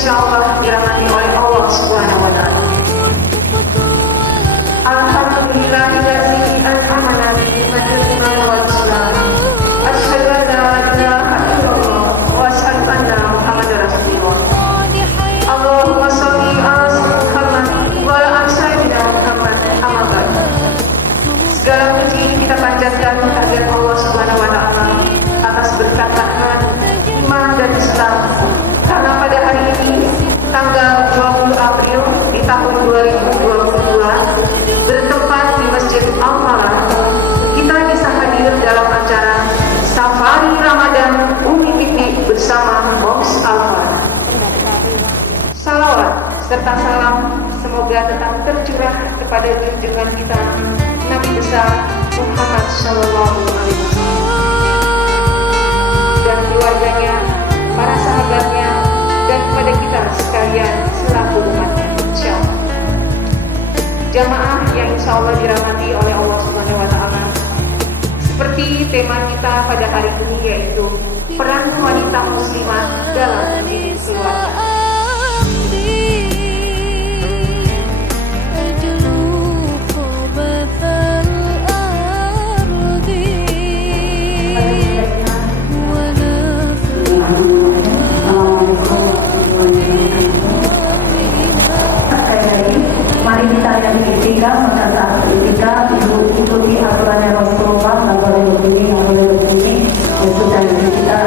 insya Allah dirahmati oleh Allah Subhanahu wa Ta'ala. Alhamdulillahillazi an'amana bi ni'matil iman wal Islam. Asyhadu an la ilaha illallah wa asyhadu anna Muhammadar Rasulullah. Allahumma shalli ala Muhammad wa ala sayyidina Muhammad amma ba'd. Segala puji kita panjatkan kehadirat Allah Subhanahu wa Ta'ala atas berkat rahmat, iman dan Islam. Karena pada hari ini tanggal 20 April di tahun 2022 bertempat di Masjid Al-Falah, kita bisa hadir dalam acara Safari Ramadan Umi Piknik bersama Moms Al-Falah. Salawat serta salam semoga tetap tercurah kepada junjungan kita Nabi besar Muhammad Shallallahu Alaihi Wasallam dan keluarganya, para sahabatnya, dan kepada kita sekalian selaku umatnya, insyaallah. Jamaah yang insyaallah dirahmati oleh Allah Subhanahu wa Ta'ala. Seperti tema kita pada hari ini, yaitu peran wanita muslimah dalam mendidik keluarga. Mari kita yang itikaf, pada saat itikaf ikuti aturannya Rasulullah, nggak boleh begini, nggak boleh begini. Ya sudah, kita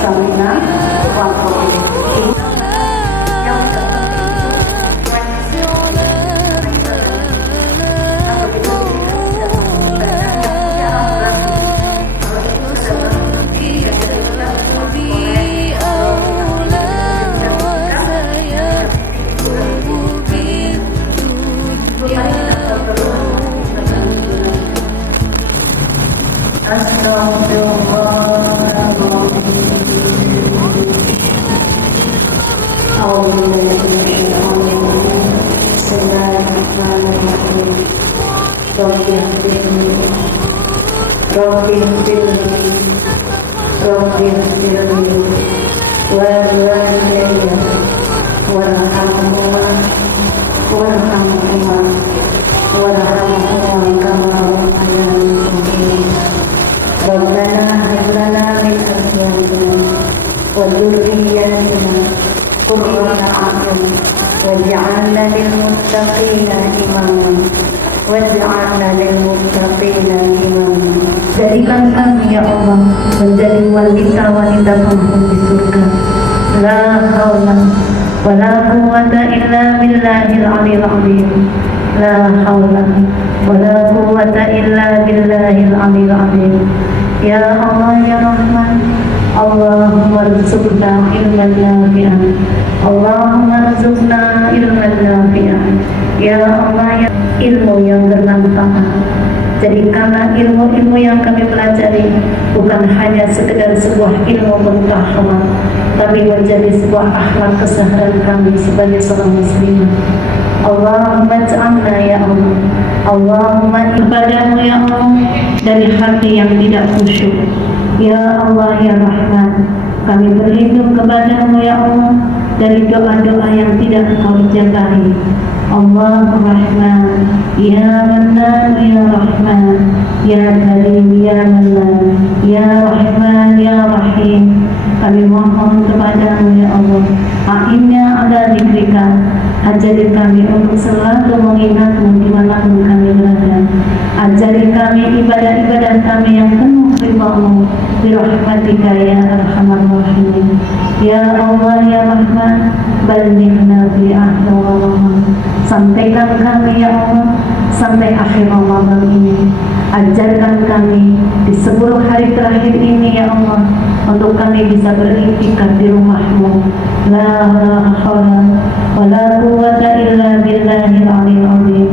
samina waj'alna lil-muttaqina imama waj'alna lil-muttaqina imama. Jadikan kami ya Allah menjadi wanita-wanita penghuni surga. La haula wa la quwwata illa billahil aliyil azim. La haula wa la quwwata illa billahil aliyil azim. Ya Allah ya Rahman, Allahumma rzuqna ilman nafi'an. Allahumma rzuqna ilman nafi'an. Ya Allah, ya ilmu yang bermanfaat. Jadikanlah ilmu-ilmu yang kami pelajari bukan hanya sekedar sebuah ilmu pengetahuan, tapi menjadi sebuah akhlak keseharian kami sebagai seorang muslim. Allahumma ja'alna ya Allah, Allahumma ibadamu ya Allah dari hati yang tidak khusyuk. Ya Allah ya Rahman, kami berlindung kepadamu ya Allah dari doa-doa yang tidak Engkau ijabahi. Allah Rahman, Ya Mannan, Ya Rahman, Ya Karim, Ya Mannan, Ya Rahman, Ya Rahim. Kami mohon kepadamu ya Allah, a'inna ala dzikrika, ajari kami untuk selalu mengingatmu dimanapun kami berada. Ajari kami ibadah-ibadah kami yang penuh ridha-Mu birahmatika ya arhamar rahimin. Ya Allah ya Rahman, balighna bi ahli Ramadan. Sampaikan kami ya Allah sampai akhir Ramadan ini. Ajarkan kami di 10 hari terakhir ini ya Allah, untuk kami bisa beriktikaf di rumah-Mu. La haula wa la quwwata illa billahil aliyil azim.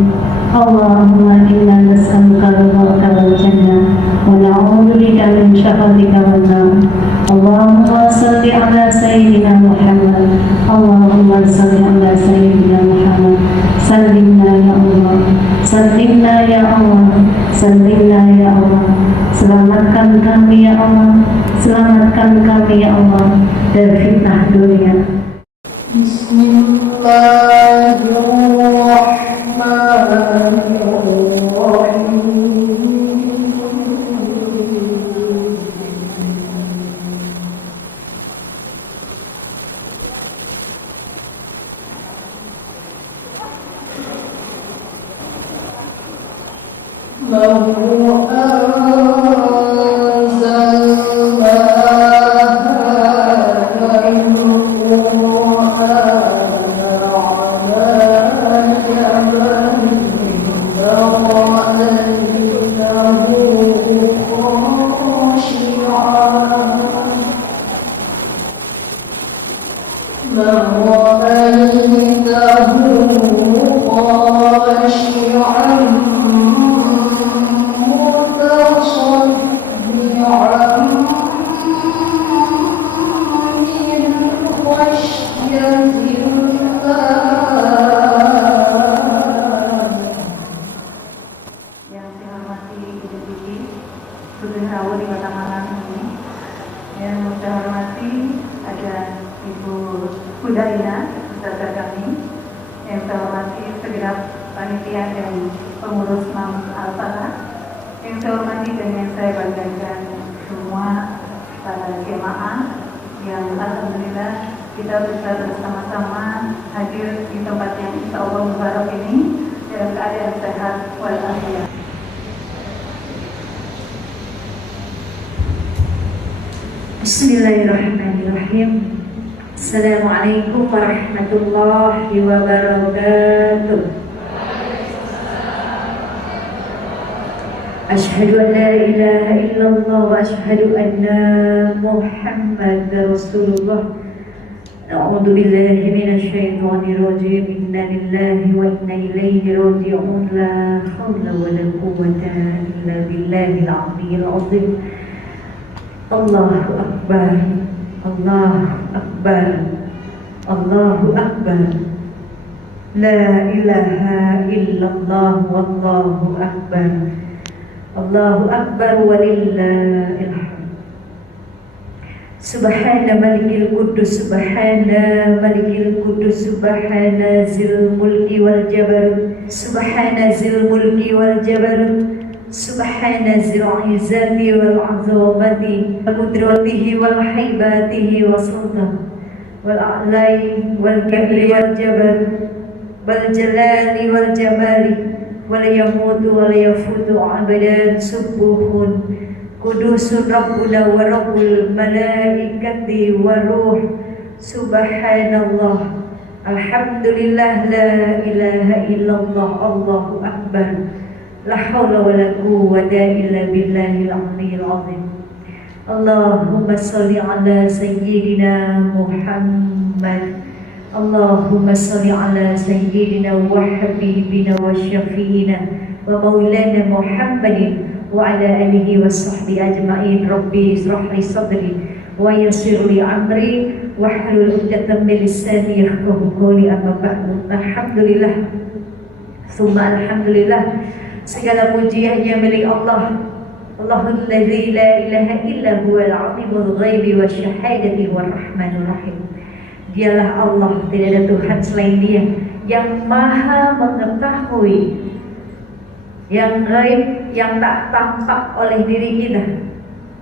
Allahumma inna nas'aluka ridhaka wal jannah wa na'udzu bika min syakhatika wan nar. Allahumma shalli ala sayyidina Muhammad. Allahumma shalli ala sayyidina Muhammad. Sallimna ya Allah, sallimna ya Allah, sallimna ya Allah. Selamatkan kami ya Allah, selamatkan kami ya Allah dari fitnah dunia. Bismillahirrahmanirrahim. Assalamualaikum warahmatullahi wabarakatuh. Asyhadu an la ilaha illallah wa asyhadu anna Muhammadar Rasulullah. A'udzu billahi minasy syaithanir rajim. Inna lillahi wa inna ilaihi raji'un. La haula wa la quwwata illa billahil aliyyil azim. Allahu Akbar, Allahu Akbar, Allahu Akbar. La ilaha illallah wallahu akbar. Allahu Akbar walillahil hamd. Subhana malikil qudus, subhana malikil qudus, subhana zil mulki wal jabarut, subhana zil mulki wal jabarut, subhana zil izzati wal azamati wa qudratihi wal haibatihi wa sultan wal a'lai wal kabri wal jabal wal jalali wal jamali wal yamutu wal yafutu abadan subuhun kudusun rabbuna wa rabbul malaikati wa ruh. Subhanallah, alhamdulillah, la ilaha illallah, Allahu Akbar. La haula wa la quwwata illa billahil aliyyil azim. Allahumma shalli ala sayyidina Muhammad. Allahumma shalli ala sayyidina wa habibina wa syafiina wa maulana Muhammadin wa ala alihi wa sahbihi ajma'in. Rabbi israh li sadri wa yassir li amri wahlul 'uqdatam min lisani yafqahu qawli. Amma ba'du. Alhamdulillah, summa alhamdulillah, segala puji hanya milik Allah. Allahul ladzi la ilaha illa huwal alimul ghaibi wasyahadati war rahmanur rahim. Dialah Allah, tidak ada Tuhan selain Dia, yang maha mengetahui yang gaib, yang tak tampak oleh diri kita.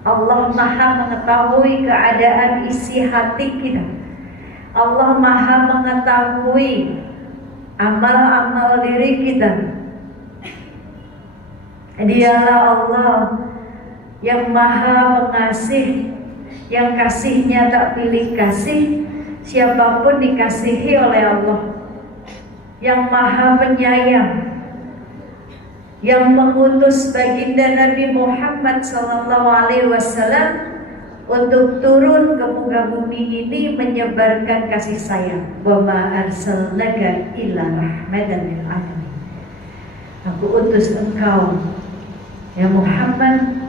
Allah maha mengetahui keadaan isi hati kita. Allah maha mengetahui amal-amal diri kita. Dialah Allah yang maha mengasih, yang kasihnya tak pilih kasih, siapapun dikasihi oleh Allah. Yang maha penyayang, yang mengutus baginda Nabi Muhammad SAW untuk turun ke muka bumi ini menyebarkan kasih sayang. Wa ma arsalnaka illa rahmatan lil alamin. Aku utus engkau, ya Muhammad,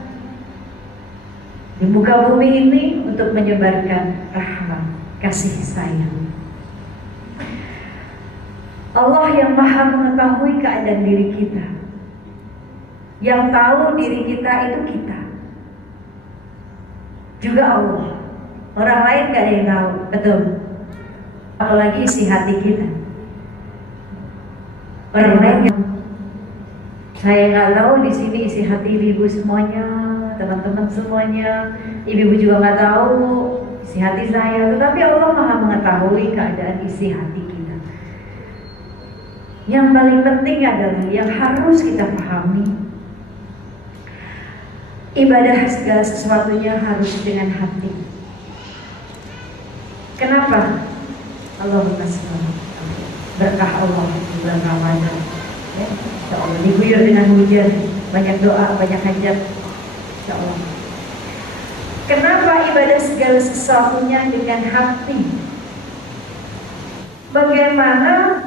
di muka bumi ini untuk menyebarkan rahmat, kasih sayang. Allah yang maha mengetahui keadaan diri kita. Yang tahu diri kita itu kita. Juga Allah. Orang lain gak ada yang tahu, betul. Apalagi isi hati kita. Pernah saya nggak tahu di sini isi hati ibu semuanya, teman-teman semuanya, ibu juga nggak tahu isi hati saya, tetapi Allah Maha mengetahui keadaan isi hati kita. Yang paling penting adalah yang harus kita pahami, ibadah segala sesuatunya harus dengan hati. Kenapa? Allahumma sholli berkah Allah di bulan Ramadan. Ya, insya Allah diguyur dengan hujan, banyak doa, banyak hajat, insya Allah. Kenapa ibadah segala sesuatunya dengan hati? Bagaimana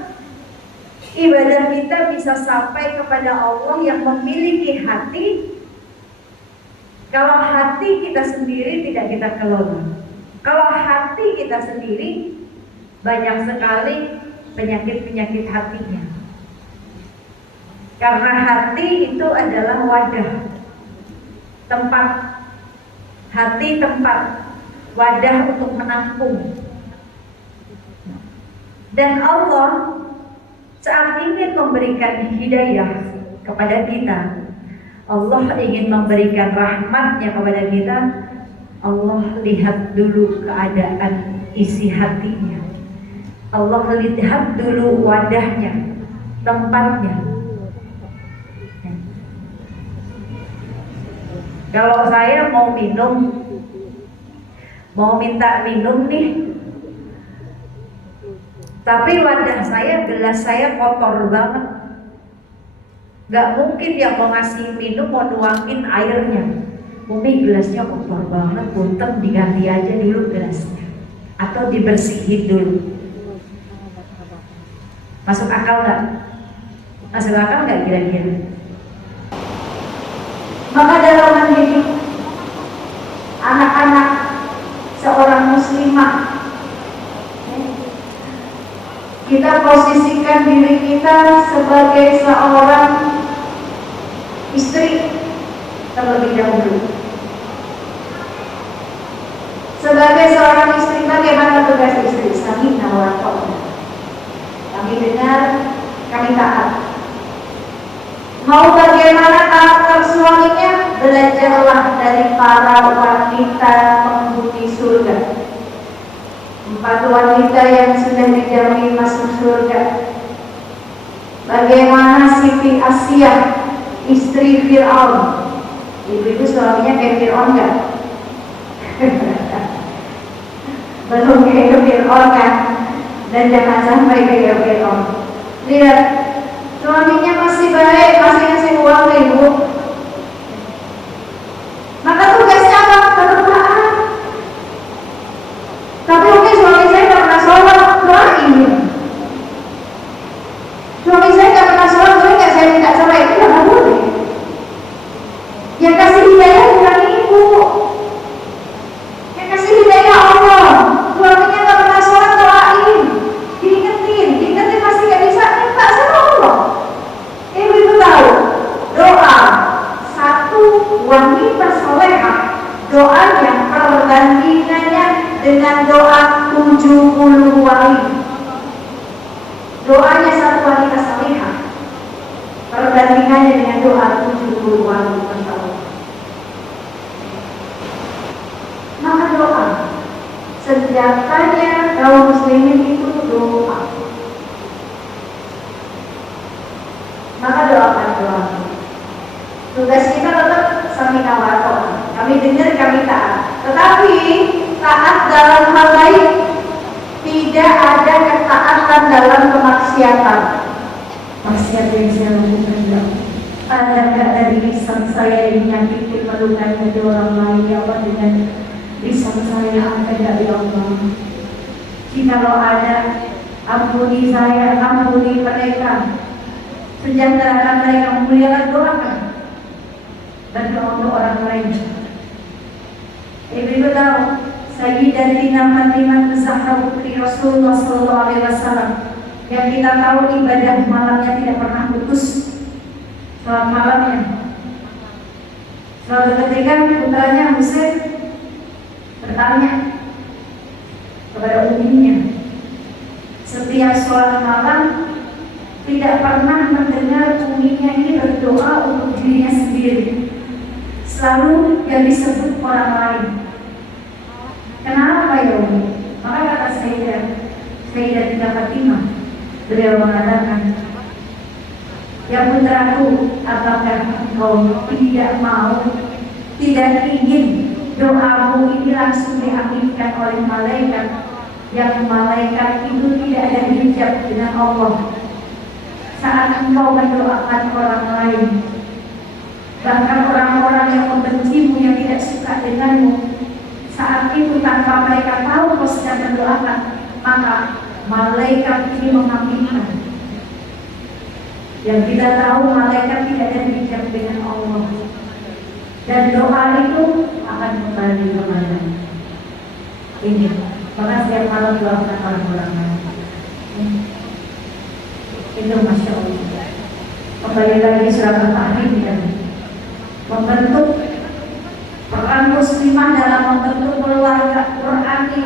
ibadah kita bisa sampai kepada Allah yang memiliki hati? Kalau hati kita sendiri tidak kita kelola, kalau hati kita sendiri banyak sekali penyakit-penyakit hatinya. Karena hati itu adalah wadah, tempat, hati tempat, wadah untuk menampung. Dan Allah saat ingin memberikan hidayah kepada kita, Allah ingin memberikan rahmatnya kepada kita, Allah lihat dulu keadaan isi hatinya, Allah lihat dulu wadahnya, tempatnya. Kalau saya mau minum, mau minta minum nih, tapi wadah saya, gelas saya kotor banget, gak mungkin yang mau ngasih minum mau nuangin airnya. Umi gelasnya kotor banget, punten diganti aja dulu gelasnya, atau dibersihin dulu. Masuk akal gak? Masuk akal gak kira-kira? Maka dalam mendidik anak-anak seorang muslimah, kita posisikan diri kita sebagai seorang istri terlebih dahulu. Sebagai seorang istri, bagaimana tugas istri? Samina wa ta'na. Kami dengar, kami taat. Mau bagaimana karakter suaminya? Belajarlah dari para wanita penghuni surga. 4 wanita yang sudah dijamin masuk surga. Bagaimana Siti Asyah, istri Fir'aun? Ibu-ibu suaminya kayak Fir'aun gak? Belum kayak Fir'aun kan? Dan jangan sampai kayak Fir'aun. Lihat, suaminya masih baik, masih ngasih uang ke ibu. Maka tugasnya apa? Tetap taat. Tapi mungkin suami saya gak pernah sholat, doain. Suami saya gak pernah sholat, boleh gak saya minta cerai? Itu gak boleh. Yang kasih hidayah bukan ibu, yang kasih hidayah Allah. Suaminya gak pernah sholat, doain. Diingetin masih gak bisa, minta sama Allah. Ibu tahu, doa satu wanita solehah, doanya perbandingannya dengan doa 70 wali. Doanya satu wanita solehah perbandingannya dengan doa 70 wali. Maka doa, senjatanya kaum muslimin itu doa. Maka doakan doa. Tugas kita tetap samina wa ta'na. Kami dengar, kami taat. Tetapi taat dalam hal baik, tidak ada ketaatan dalam kemaksiatan. Maksiat yang saya lakukan, ada nggak dari lisan saya yang menyakiti melukai hati orang lain, ya Allah, dengan lisan saya ada nggak, ya Allah? Jikalau ada, ampuni saya, ampuni mereka. Sejahterakan mereka, muliakan, doakan. Berdoa untuk orang lain. Ibu tahu, Sayyidatina Fatimah Zahra putri Rasulullah SAW, yang kita tahu ibadah malamnya tidak pernah putus. Salat malamnya suatu ketika putranya Husain bertanya kepada uminya, setiap sholat malam tidak pernah mendengar uminya ini berdoa untuk dirinya sendiri. Selalu yang disebut orang lain. Kenapa ya Umi? Maka kata Sayyidah Tidak Fatimah, beliau mengatakan, ya putraku, apakah engkau tidak mau, tidak ingin doamu ini langsung diaminkan oleh malaikat, yang malaikat itu tidak ada hijab dengan Allah saat engkau mendoakan orang lain, bahkan orang-orang yang membencimu, yang tidak suka denganmu, saat itu tanpa mereka tahu kau sedang mendoakan, maka malaikat ini mengaminkan. Yang kita tahu malaikat tidak ada hijab dengan Allah, dan doa itu akan kembali kepada ini. Maka setiap malam doakan orang-orang lain. Itu Masya Allah. Kembali lagi surat Al-Tahrim ya, membentuk peran muslimah dalam membentuk keluarga Qurani,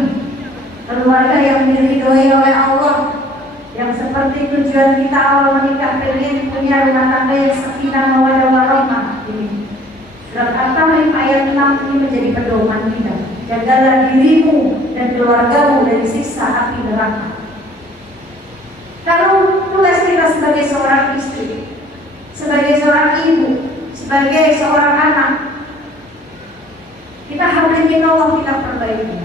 keluarga yang diridhoi oleh Allah, yang seperti tujuan kita awal menikah, pengen punya rumah tangga yang sakinah mawaddah warahmah. Ini surat Al-Tahrim ayat 6 ini menjadi pedoman kita. Jagalah dirimu dan keluargamu dari siksa api neraka. Kalau tugas kita sebagai seorang istri, sebagai seorang ibu, sebagai seorang anak, kita hadirkan Allah, kita perbaiki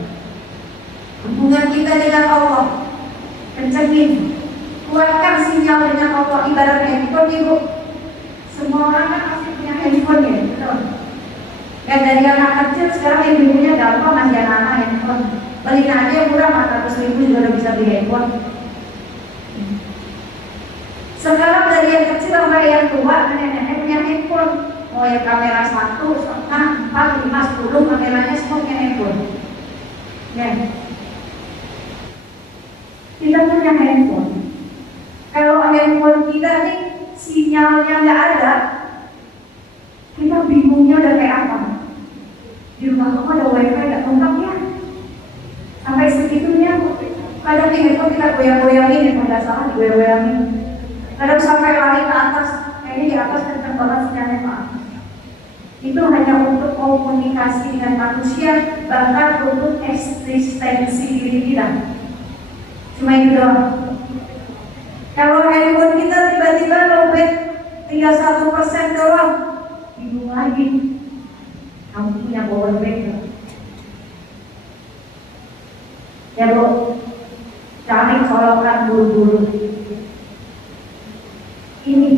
hubungan kita dengan Allah, kencengin, kuatkan sinyal dengan Allah. Ibarat handphone ibu, semua orang kan pasti punya handphone ya, betul. Dan dari anak kecil sekarang ibu-ibunya gampang ngasih anak handphone, beli aja murah 400.000 juga udah bisa beli handphone. Sekarang dari yang kecil sampai yang tua, nenek-nenek punya handphone. Mau yang kamera 1, 4, 5, 10, kameranya semua punya handphone. Ya. Kita punya handphone. Kalau handphone kita nih sinyalnya nggak ada, kita bingungnya udah kayak apa? Di rumah kamu ada wifi nggak lengkap ya? Sampai segitunya, kadang di handphone kita goyang-goyangin, ya nggak salah digoyang-goyangin. Kadang sampai lari ke atas, kayaknya di atas kenceng banget sinyalnya Pak. Itu hanya untuk komunikasi dengan manusia, bahkan untuk eksistensi diri kita. Cuma itu doang. Kalau handphone kita tiba-tiba lowbat tinggal 1% doang, bingung lagi. Kamu punya power bank gak? Ya Bu, cari colokan buru-buru. Ini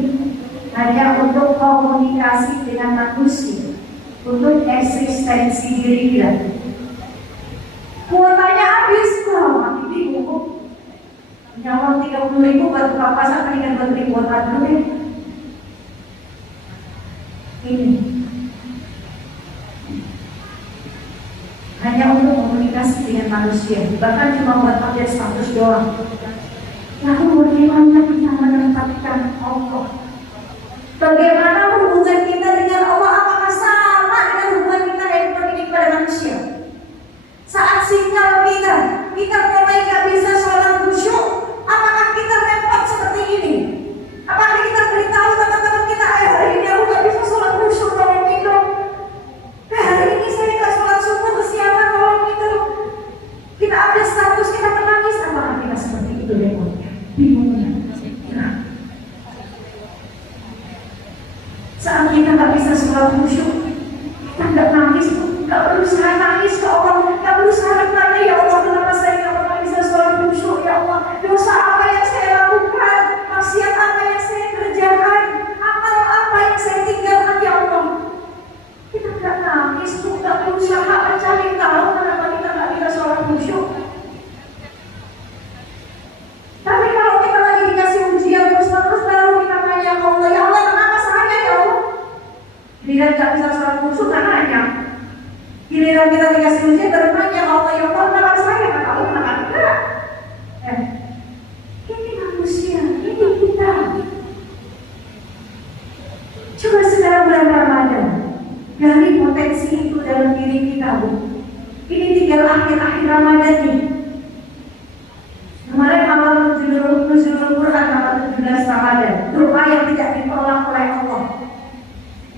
hanya untuk komunikasi dengan manusia, untuk eksistensi diri kita. Kuotanya habis, mati bingung. Nyawang 30.000 buat buka pasar, kan buat beli kuota dulu ya. Ini hanya untuk komunikasi dengan manusia, bahkan cuma buat update status doang. Lalu bagaimana kita menempatkan Allah? Bagaimana hubungan kita dengan Allah? Apakah sama dengan hubungan kita handphone ini kepada manusia? Saat sinyal kita mulai gak bisa sholat khusyuk, apakah kita repot seperti ini? Apakah kita beritahu teman-teman kita, hari ini aku gak bisa sholat khusyuk, tolong itu. Hari ini saya gak sholat subuh kesiangan, tolong itu. Kita update status, kita menangis, apakah kita seperti itu repotnya? Bingungnya. Nah, saat kita gak bisa sholat khusyuk, kita gak nangis, gak berusaha nangis ke Allah, gak berusaha bertanya, ya Allah kenapa saya gak pernah bisa sholat khusyuk, ya Allah dosa apa yang saya lakukan, maksiat apa yang saya kerjakan, amal apa yang saya tinggalkan, ya Allah. Kita gak nangis, gak berusaha mencari tahu kenapa kita gak bisa sholat khusyuk. Tapi kalau kita lagi dikasih ujian terus-terus, lalu kita nanya ke Allah, ya Allah kenapa saya, ya Allah. Giliran gak bisa sholat khusyuk, kan nanya. Giliran kita dikasih ujian, baru nanya ke Allah, ya Allah kenapa saya, kan Allah kenapa enggak. Ini manusia, ini kita. Coba sekarang bulan Ramadan, dari potensi itu dalam diri kita, Bu. Ini tinggal akhir-akhir Ramadan nih. Kemarin awal nuzulul Quran tanggal 17 Ramadan yang tidak ditolak oleh Allah.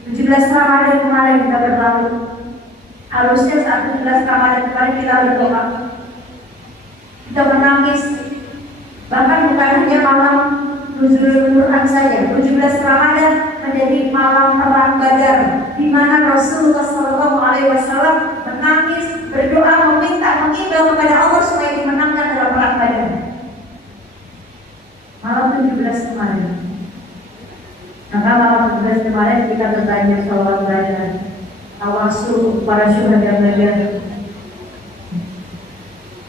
17 Ramadan kemarin kita berlalu. Harusnya saat 17 Ramadan kemarin kita berdoa. Kita menangis. Bahkan bukan hanya malam Nuzulul Quran saja. 17 Ramadan menjadi malam perang Badar, di mana Rasulullah SAW menangis, berdoa, meminta, mengibau kepada Allah supaya dimenangkan dalam perang Badar. Malam 17 kemarin. Maka malam 17 kemarin kita bertanya soal Badar, tawasul para syuhada Badar,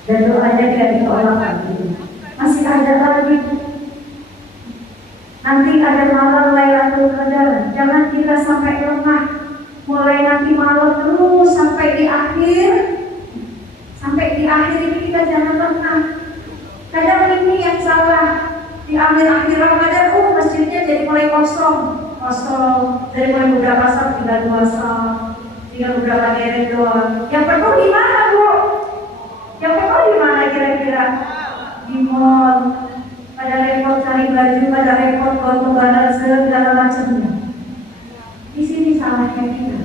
dan doanya tidak ditolak lagi. Masih ada lagi. Nanti ada malam Lailatul Qadar. Jangan kita sampai lemah. Mulai nanti malam terus sampai di akhir. Sampai di akhir ini kita jangan lemah. Kadang ini yang salah. Di akhir-akhir Ramadan, masjidnya jadi mulai kosong. Dari mulai beberapa saat tinggal 2 saat, tinggal beberapa deret doang. Yang penuh di mana, Bu? Yang penuh di mana kira-kira? Di mall. Pada repot cari baju, pada repot foto barang segala macamnya. Di sini salahnya kita.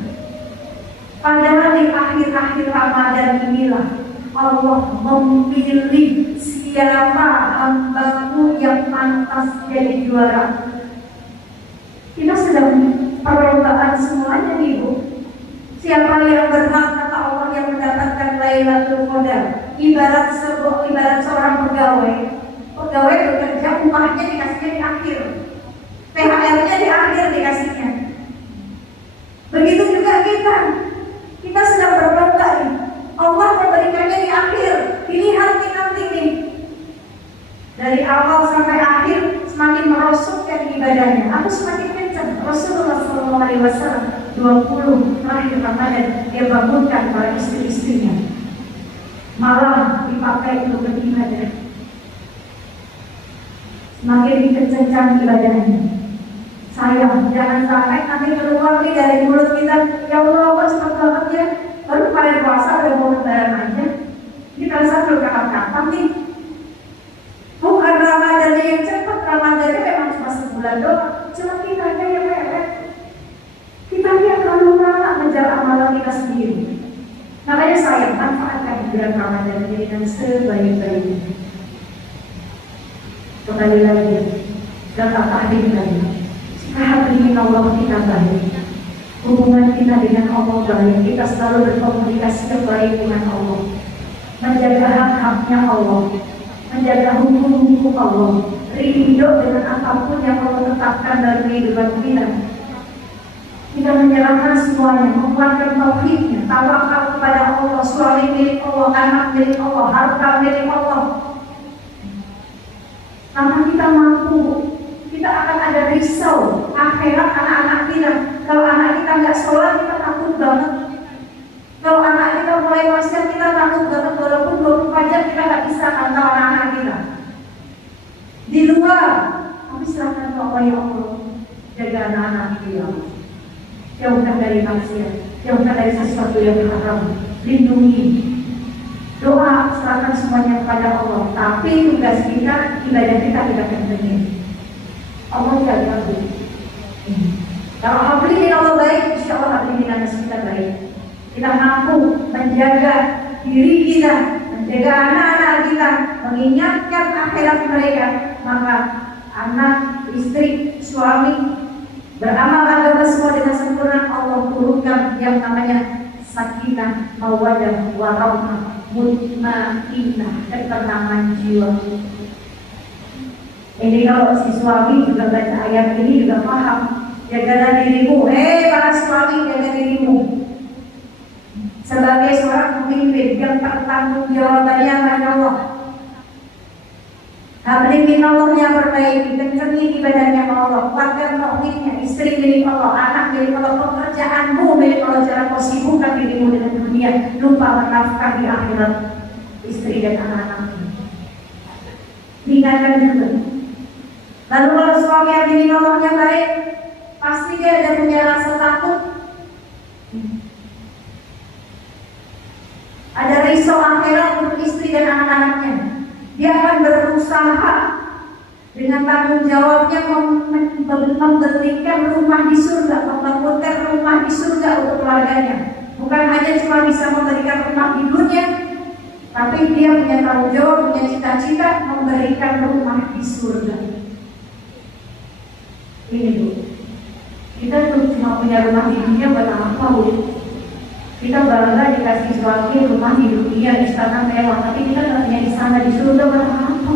Padahal di akhir-akhir Ramadan inilah Allah memilih siapa hambamu yang pantas jadi juara. Kita sedang perlombaan semuanya nih, Bu. Siapa yang berhak kata Allah yang mendapatkan Lailatul Qadar? Ibarat seorang pegawai bekerja, upahnya dikasihnya di akhir, THR-nya di akhir dikasihnya. Begitu juga kita sedang berlomba nih. Allah memberikannya di akhir. Dilihat nih nanti nih, dari awal sampai akhir semakin merosotkan ibadahnya. Aku semakin kencang. Rasulullah SAW 20 terakhir Ramadan dia bangunkan para istri-istrinya, malam dipakai untuk beribadah. Semakin dikencangkan ibadahnya. Sayang, jangan sampai nanti keluar nih dari mulut kita, ya Allah, kok cepat banget ya. Baru kemarin puasa udah mau lebaran aja. Kita rasa belum kapan-kapan nih. Bukan Ramadannya yang cepat, Ramadannya memang cuma sebulan doang. Cuma kitanya yang mepet. Kita yang terlalu lama mengejar amalan kita sendiri. Makanya sayang, manfaatkan bulan Ramadan dengan sebaik-baiknya. Kembali lagi, kata tahdim tadi, jika ingin Allah kita baik, hubungan kita dengan Allah baik, kita selalu berkomunikasi baik dengan Allah, menjaga hak-haknya Allah, menjaga hukum-hukum Allah, ridho dengan apapun yang Allah tetapkan dalam kehidupan kita. Kita menyerahkan semuanya, menguatkan tauhidnya, tawakal kepada Allah, suami milik Allah, anak milik Allah, harta milik Allah. Karena kita mampu, kita akan ada risau akhirat anak-anak kita. Kalau anak kita nggak sholat, kita takut banget. Kalau anak kita mulai maksiat, kita takut banget. Walaupun 24 jam kita nggak bisa pantau anak-anak kita di luar. Tapi silahkan Allah, ya Allah, jaga anak-anak kita. Jauhkan dari maksiat, jauhkan dari sesuatu yang haram, lindungi. Doa serahkan semuanya kepada Allah. Tapi tugas kita, ibadah kita kencengin. Allah jaga kita. Kalau hablin Allah baik, insya Allah hablin anak kita baik. Kita mampu menjaga diri kita, menjaga anak-anak kita, mengingatkan akhirat mereka. Maka anak, istri, suami beramal agama semua dengan sempurna. Allah turunkan yang namanya sakinah, mawaddah, warahmah, mutmainnah, ketenangan jiwa. Ini kalau si suami juga baca ayat ini juga paham. Jagalah dirimu, para suami, jaga dirimu. Sebagai seorang pemimpin yang bertanggung jawabannya pada Allah. Hablin Allah yang perbaiki, kencengin ibadahnya Allah, kuatkan tauhidnya, istri milik Allah, anak milik Allah, pekerjaanmu milik Allah. Jangan kau sibukkan dirimu dengan dunia, lupa menafkahi akhirat istri dan anak-anakmu. Ingatkan juga. Lalu kalau suami yang milik Allahnya baik, pasti dia ada punya rasa takut, ada risau akhirat untuk istri dan anak-anaknya. Dia akan berusaha dengan tanggung jawabnya memberikan rumah di surga, membangunkan rumah di surga untuk keluarganya. Bukan hanya cuma bisa memberikan rumah di dunia, tapi dia punya tanggung jawab, punya cita-cita memberikan rumah di surga. Ini Bu, kita tuh cuma punya rumah di dunia buat apa Bu? Kita bangga dikasih suami rumah di dunia, istana mewah, tapi kita nggak punya istana di surga buat apa?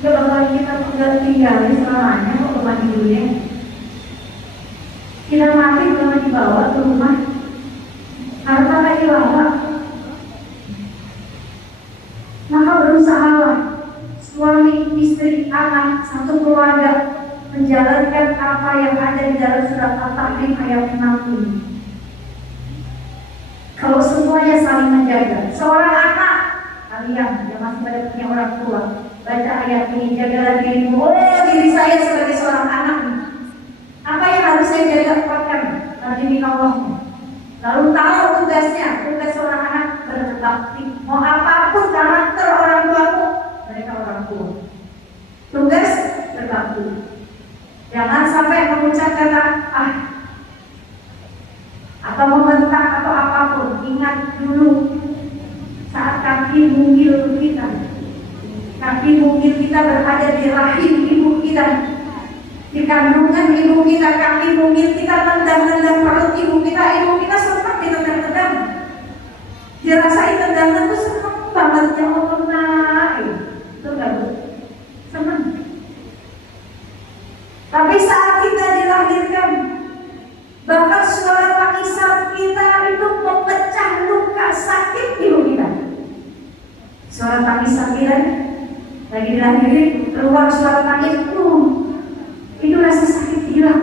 Ya bakal kita tinggal di selamanya kok rumah di dunia. Kita mati belum dibawa ke rumah, harta nggak dibawa. Maka berusahalah suami, istri, anak, satu keluarga menjalankan apa yang ada di dalam surat At-Tahrim ayat 6 ini. Kalau semuanya saling menjaga, seorang anak kalian yang masih pada punya orang tua, baca ayat ini, jagalah dirimu. Oh, diri saya sebagai seorang anak, apa yang harus saya jaga? Kuatkan diri Allah. Lalu tahu tugasnya, tugas seorang anak berbakti. Mau apapun karakter orang tuamu, mereka orang tua. Tugas berbakti. Jangan sampai mengucap kata atau membentak atau apapun. Ingat dulu saat kaki mungil kita, kaki mungil kita berada di rahim ibu kita, di kandungan ibu kita, kaki mungil kita tendang-tendang perut ibu kita sempat ditendang-tendang, dirasain tendangan itu senang banget, ya Allah, naik itu gak Bu? Senang. Tapi saat kita dilahirkan, bahkan suara tangisan kita itu memecah luka sakit ibu kita. Suara tangisan kita lagi dilahirin, keluar suara tangis itu rasa sakit hilang.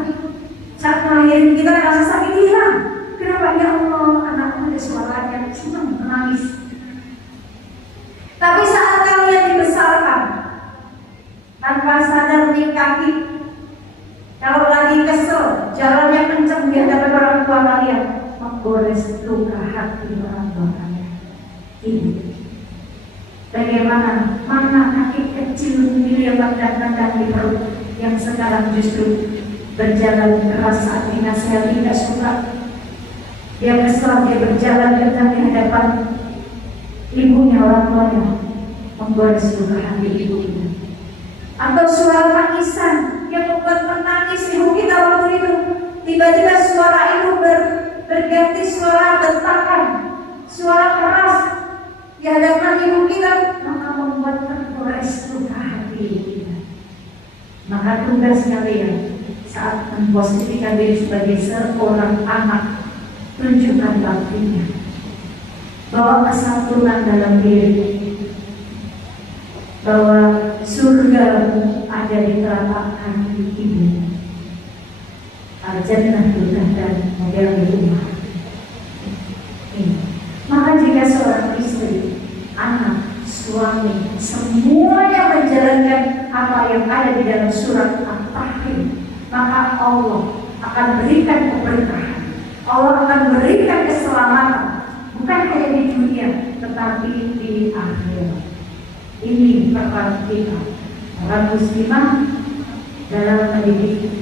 Saat melahirin kita rasa sakit hilang. Kenapa? Ya Allah, anakku ada suaranya, senang menangis. Tapi saat kalian dibesarkan tanpa sadar di kaki, kalau lagi kesel, jalannya kenceng di hadapan orang tua kalian, menggores luka hati orang tua kalian. Ini bagaimana mana kaki kecil yang tendang-tendang di perut, yang sekarang justru berjalan keras saat dinasihati tidak suka. Dia kesal, dia berjalan kencang di hadapan ibunya, orang tuanya, menggores luka hati ibunya. Atau suara tangisan yang membuat menangis ibu kita waktu itu, tiba-tiba suara ibu berganti suara bentakan, suara keras di hadapan ibu kita, maka membuat tergores luka hati ibu kita. Maka tugas kalian saat memposisikan diri sebagai seorang anak, tunjukkan baktinya, bawa kesatuan dalam diri, bahwa surga ada di telapak kaki ibu. Al-Jannah dan model di rumah. Maka jika seorang istri, anak, suami, semuanya menjalankan apa yang ada di dalam surat At-Tahrim, maka Allah akan berikan keberkahan, Allah akan berikan keselamatan, bukan hanya di dunia, tetapi di akhirat. Ini peran kita, orang muslimah, dalam mendidik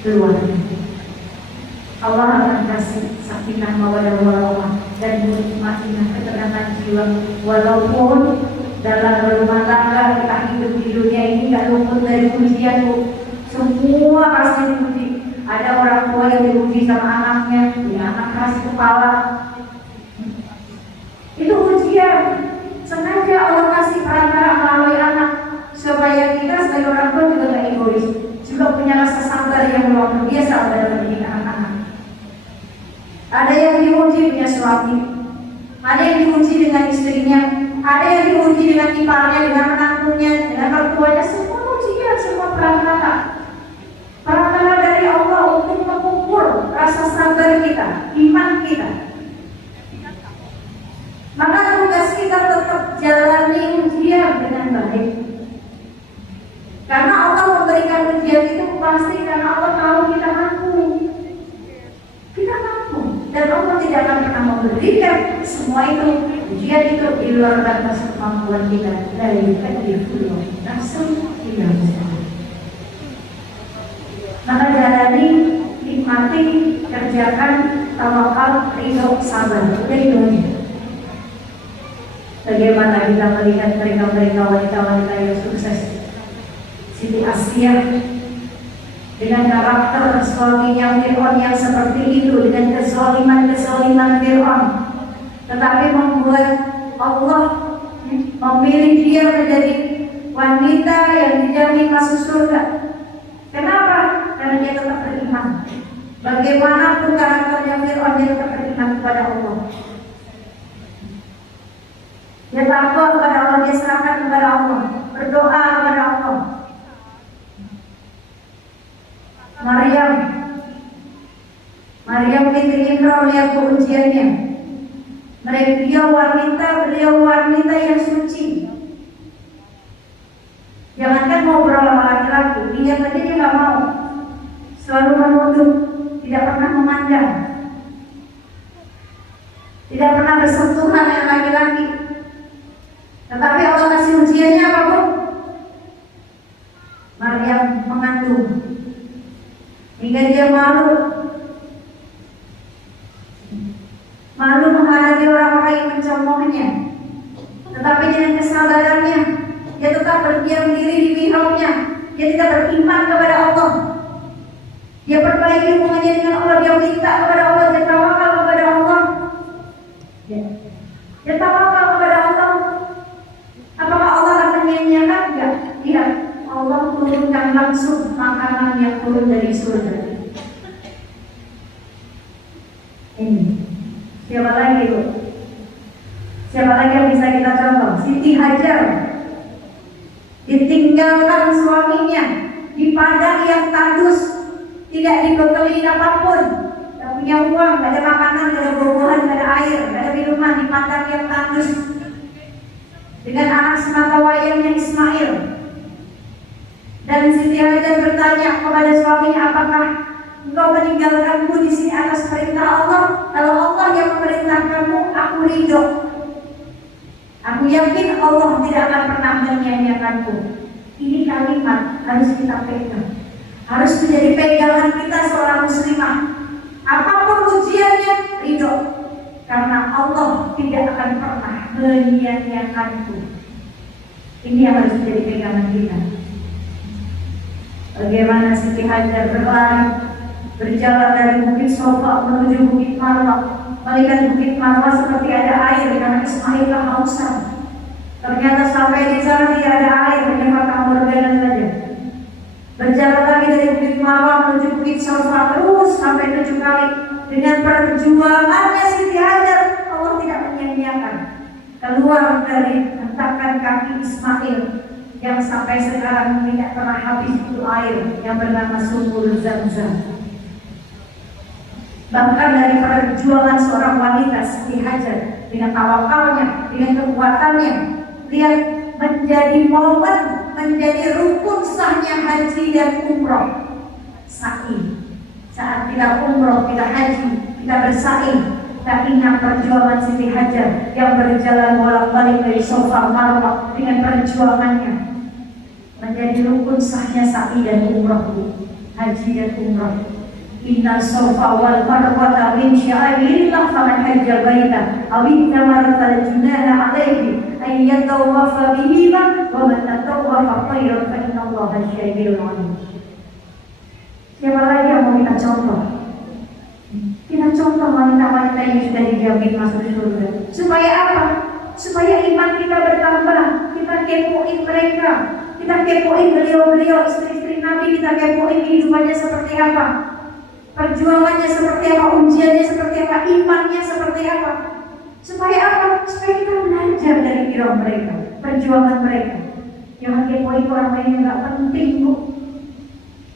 keluarga. Allah akan kasih sakinah mawaddah warahmah dan mutmainah, ketenangan jiwa, walaupun dalam rumah tangga kita hidup di dunia ini gak luput dari ujian. Semua pasti diuji. Ada orang tua yang diuji sama anaknya, punya anak keras kepala, itu ujian. Sengaja Allah kasih perantara melalui anak, supaya kita sebagai orang tua juga gak egois, juga punya rasa sabar yang luar biasa dalam mendidik anak-anak. Ada yang diuji punya suami, ada yang diuji dengan istrinya, ada yang diuji dengan iparnya, dengan menantunya, dengan mertuanya. Semua ujian, semua perantara dari Allah untuk mengukur rasa sabar kita, iman kita. Maka tugas kita tetap jalani ujian dengan baik. Karena Allah memberikan ujian itu pasti karena Allah tahu kita mampu. Kita mampu. Dan Allah tidak akan pernah memberikan semua itu, ujian itu di luar batas kemampuan kita. Dari kedifullah, langsung tidak bisa. Maka jalani, nikmati, kerjakan, tawakal, ridho, sabar. Udah itu aja. Bagaimana kita melihat mereka-mereka wanita-wanita yang sukses. Siti Asiyah dengan karakter suaminya Fir'aun yang seperti itu, dengan kezaliman Fir'aun, tetapi membuat Allah memilih dia menjadi wanita yang dijamin masuk surga. Kenapa? Karena dia tetap beriman. Bagaimanapun karakternya Fir'aun, dia tetap beriman kepada Allah. Dia takut kepada Allah, dia serahkan kepada Allah, berdoa kepada Allah. Maryam binti Imran lihat ujiannya. Beliau wanita yang suci. Jangankan mau bersama laki-laki, dia tadi dia nggak mau. Selalu menutup, tidak pernah memandang, tidak pernah bersentuhan dengan laki-laki. Tetapi Allah kasih ujiannya apa, Bu? Maryam mengandung, hingga dia malu menghadapi orang-orang yang mencemoohnya. Tetapi dengan kesabarannya, dia tetap berdiam diri di mihrabnya. Dia tidak beriman kepada Allah. Dia perbaiki hubungannya dengan Allah. Dia minta kepada Allah. Dia tawakal kepada Allah. Dia tawakal kepada Allah. Apakah Allah akan menyanyiakan? Enggak. Lihat, Allah turunkan langsung makanan yang turun dari surga. Ini. Siapa lagi, Bu? Siapa lagi yang bisa kita contoh? Siti Hajar ditinggalkan suaminya di padang yang tandus, tidak dibekali apapun, tidak punya uang, tidak ada makanan, tidak ada buah-buahan, tidak ada air, tidak ada minuman, di padang yang tandus dengan anak semata wayangnya Ismail. Dan Siti Hajar bertanya kepada suaminya, apakah engkau meninggalkanku di sini atas perintah Allah? Kalau Allah yang memerintahkanmu, aku ridho. Aku yakin Allah tidak akan pernah menyia-nyiakanku. Ini kalimat harus kita pegang, harus menjadi pegangan kita seorang muslimah. Apapun ujiannya, ridho, karena Allah tidak akan pernah menyia-nyiakanku. Ini yang harus menjadi pegangan kita. Bagaimana Siti Hajar berjalan dari Bukit Sofa menuju Bukit Marwah. Melihat Bukit Marwah seperti ada air karena Ismail kehausan. Ternyata sampai di sana tidak ada air, hanya fata morgana saja. Berjalan lagi dari Bukit Marwah menuju Bukit Sofa terus sampai 7 kali. Dengan perjuangannya Siti Hajar, Allah tidak menyia-nyiakan. Keluar dari hentakan kaki Ismail yang sampai sekarang tidak pernah habis itu air yang bernama sumur Zam-Zam. Bahkan dari perjuangan seorang wanita Siti Hajar dengan tawakalnya, dengan kekuatannya, lihat menjadi momen, menjadi rukun sahnya haji dan umroh. Sa'i. Saat kita umroh, kita haji, kita bersa'i, kita ingat perjuangan Siti Hajar yang berjalan bolak-balik dari Sofa Marwah dengan perjuangannya menjadi rukun sahnya sa'i dan umroh, haji dan umroh. Inna Sofa wal Marwata min sya'airillah faman hajja baita aw ittamara fala junaha alaihi ay yatawafa bihima wa man tatawwafa khairan fa inna Allaha syakirun alim. Siapa lagi yang mau kita contoh? Kita contoh wanita-wanita yang sudah dijamin masuk surga. Supaya apa? Supaya iman kita bertambah. Kita kepoin mereka, kita kepoin beliau-beliau istri-istri Nabi, kita kepoin kehidupannya seperti apa, perjuangannya seperti apa, ujiannya seperti apa, imannya seperti apa. Supaya apa? Supaya kita belajar dari kisah mereka, perjuangan mereka. Jangan kepoin orang lain yang gak penting, Bu.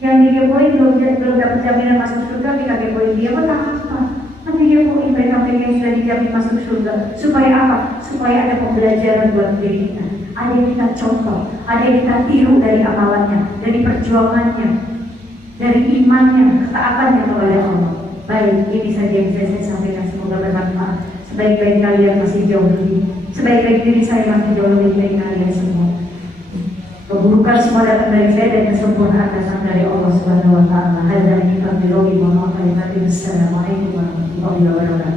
Yang dikepoin belum dapat jaminan masuk surga, kita kepoin dia, buat apa? Nanti kepoin mereka yang sudah dijamin masuk surga. Supaya apa? Supaya ada pembelajaran buat diri kita. Ada yang kita contoh, ada yang kita tiru dari amalannya, dari perjuangannya, dari imannya, ketaatannya kepada Allah. Baik, ini saja yang bisa saya sampaikan, semoga bermanfaat. Sebaik-baik kalian masih jauh lebih, sebaik-baik diri saya masih jauh lebih baik kalian semua. Keburukan semua datang dari saya dan kesempurnaan datang dari Allah Subhanahu wa Ta'ala. Assalamualaikum warahmatullahi wabarakatuh.